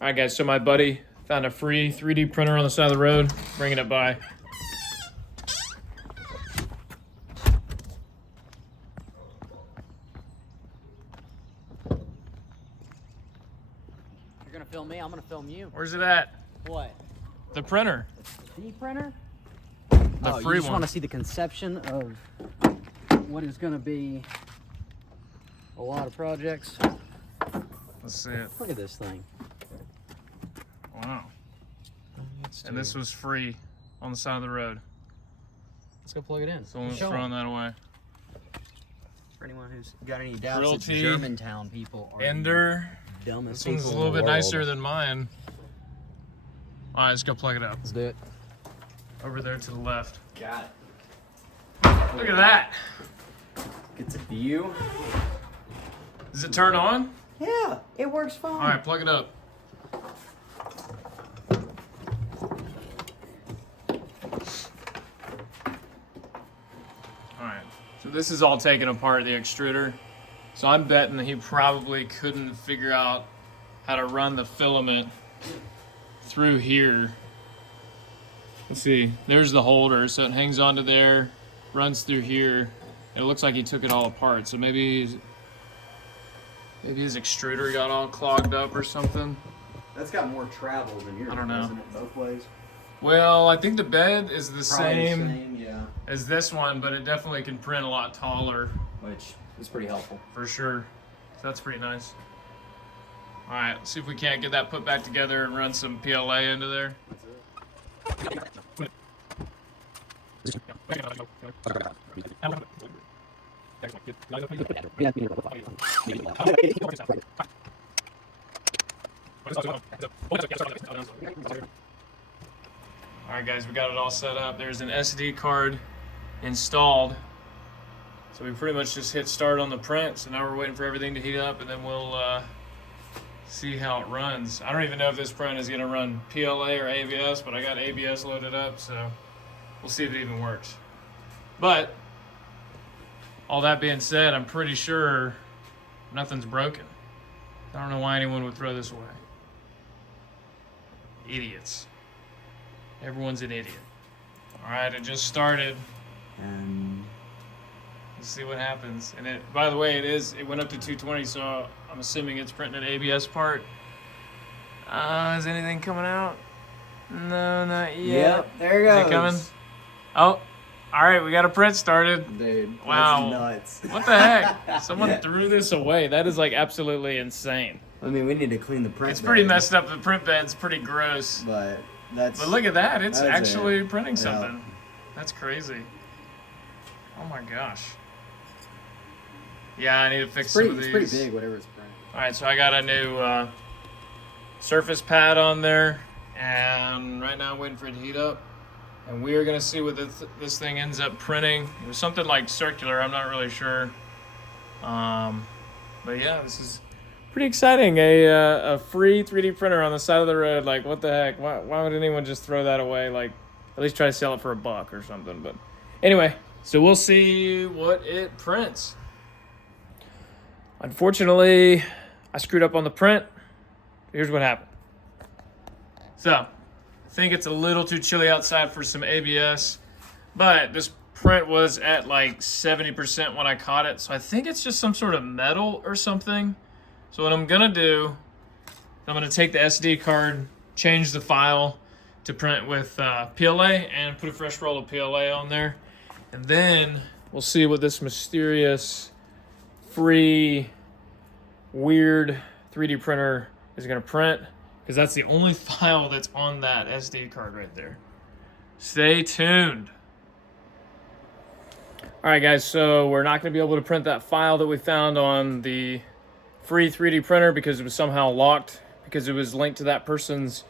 All right, guys, so my buddy found a free 3D printer on the side of the road, bringing it by. You're gonna film me, I'm gonna film you. Where's it at? What? The printer. The printer? The Oh, free you just one. want to see the conception of what is gonna be a lot of projects. Let's see it. Look at this thing. Wow. And this was free on the side of the road. Let's go plug it in. Someone's Show throwing 'em. that away. For anyone who's got any doubts, Cruelty. it's Germantown people are Ender. the dumbest This one's people a little in the bit world. nicer than mine. All right, let's go plug it up. Let's do it. Over there to the left. Got it. Look at that. It's a view. Does it turn on? Yeah, it works fine. All right, plug it up. All right, so this is all taken apart, the extruder. So I'm betting that he probably couldn't figure out how to run the filament through here. Let's see, there's the holder, so it hangs onto there, runs through here. It looks like he took it all apart, so maybe his extruder got all clogged up or something. That's got more travel than yours, I don't know. doesn't it, both ways? Well, I think the bed is the Probably same yeah. as this one, but it definitely can print a lot taller Which is pretty helpful. for sure. So that's pretty nice. All right, let's see if we can't get that put back together and run some PLA into there. All right, guys, we got it all set up. There's an SD card installed. So we pretty much just hit start on the print. So now we're waiting for everything to heat up, and then we'll see how it runs. I don't even know if this print is gonna run PLA or ABS, but I got ABS loaded up, so we'll see if it even works. But all that being said, I'm pretty sure nothing's broken. I don't know why anyone would throw this away. Idiots. Everyone's an idiot. All right, it just started. And Let's see what happens. And it, by the way, it went up to 220, so I'm assuming it's printing an ABS part. Is anything coming out? No, not yet. yep, there it Is goes. it coming? Oh, all right, we got a print started. Dude, Wow. that's nuts. What the heck? Someone Yeah. threw this away. That is like absolutely insane. I mean, we need to clean the print. It's pretty bed, messed up. The print bed's pretty gross. But that's. But look at that. It's That's actually it. printing Yeah. something. That's crazy. Oh my gosh. Yeah, I need to fix It's pretty, some of it's these. pretty big, whatever it's printing. All right, so I got a new surface pad on there, and right now I'm waiting for it to heat up. And we are gonna see what this thing ends up printing. It was something like circular. I'm not really sure. But yeah, this is pretty exciting. A free 3D printer on the side of the road. Like, what the heck? Why would anyone just throw that away? Like, at least try to sell it for $1 or something. But anyway, so we'll see what it prints. Unfortunately, I screwed up on the print. Here's what happened. So, I think it's a little too chilly outside for some ABS, but this print was at like 70% when I caught it, so I think it's just some sort of metal or something. So what I'm gonna do, I'm gonna take the SD card, change the file to print with PLA, and put a fresh roll of PLA on there, and then we'll see what this mysterious, free, weird 3D printer is gonna print, because that's the only file that's on that SD card right there. Stay tuned. All right, guys, so we're not gonna be able to print that file that we found on the free 3D printer because it was somehow locked, because it was linked to that person's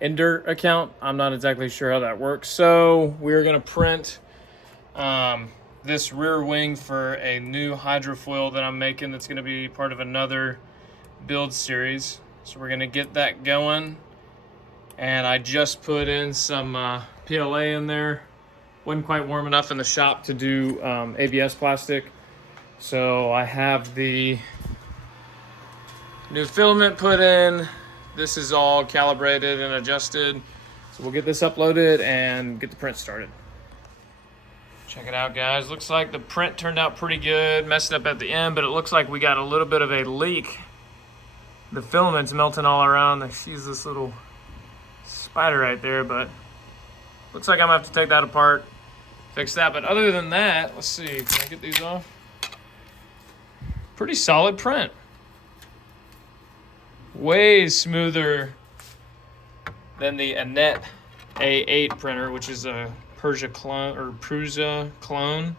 Ender account. I'm not exactly sure how that works. So we're gonna print this rear wing for a new hydrofoil that I'm making that's gonna be part of another build series. So we're gonna get that going. And I just put in some PLA in there. Wasn't quite warm enough in the shop to do ABS plastic. So I have the new filament put in, this is all calibrated and adjusted. So we'll get this uploaded and get the print started. Check it out, guys. Looks like the print turned out pretty good. Messed up at the end, but it looks like we got a little bit of a leak. The filament's melting all around. She's this little spider right there, but looks like I'm gonna have to take that apart, fix that. But other than that, let's see, can I get these off? Pretty solid print. Way smoother than the Anet A8 printer, which is a Prusa clone.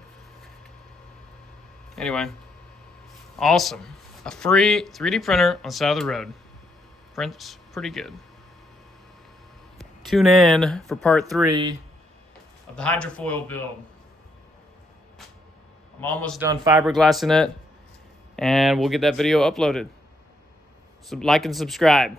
Anyway, awesome. A free 3D printer on the side of the road. Prints pretty good. Tune in for part 3 of the hydrofoil build. I'm almost done fiberglassing it, and we'll get that video uploaded. So like and subscribe.